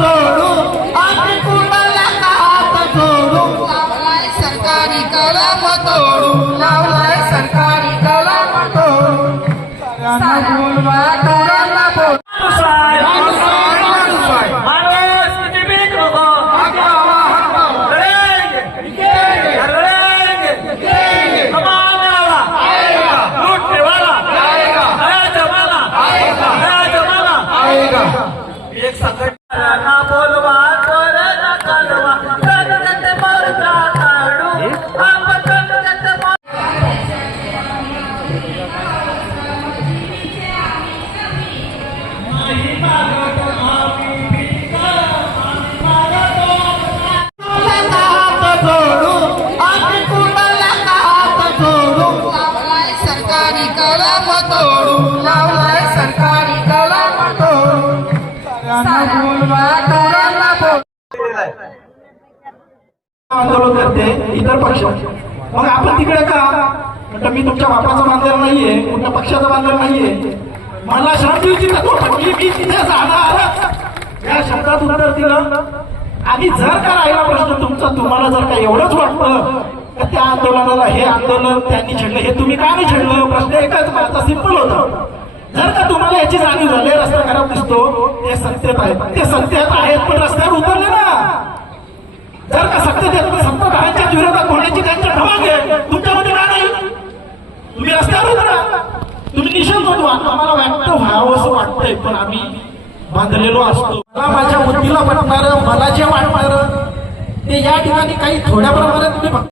जोडू आम्ही कुणाला हात जोडू? लावलाय सरकारी कलम तोडू लावलाय सरकारी कलम तोडू. मुलबाटोरांना सरकारी कलम तोडू. लावलाय आंदोलन करते इतर पक्ष. मग आपण तिकडे का? म्हणतो मी तुमच्या बापाचं बांधलेला नाहीये कुठल्या पक्षाचं बांधलेलं नाहीये. मला शांतीची तत्व पटली मी तिथे जाणार. या शब्दात उत्तर दिलं. आणि जर का राहिला प्रश्न तुमचा तुम्हाला जर का एवढंच वाटतं तर त्या आंदोलनाला हे आंदोलन त्यांनी छेडलं हे तुम्ही का नाही छेडलं? प्रश्न एकच माझा सिंपल होता. जर का तुम्हाला याची जाणीव झाली रस्ता खराब दिसतो ते सत्यात आहेत ते सत्यात आहेत पण रस्त्यावर उतरले ना. जर का सत्य देत सत्ता दहाच्या विरोधात होण्याची त्यांच्या धमाक आहे तुमच्यामध्ये का नाही? तुम्ही रस्त्यावर उतरा. तुम्ही निषेध नोंदवा. आम्हाला वाटतं व्हावं असं वाटतंय पण आम्ही बांधलेलो असतो. मला माझ्या बुद्धीला पटणार मला जे वाटणार ते या ठिकाणी काही थोड्या प्रमाणात तुम्ही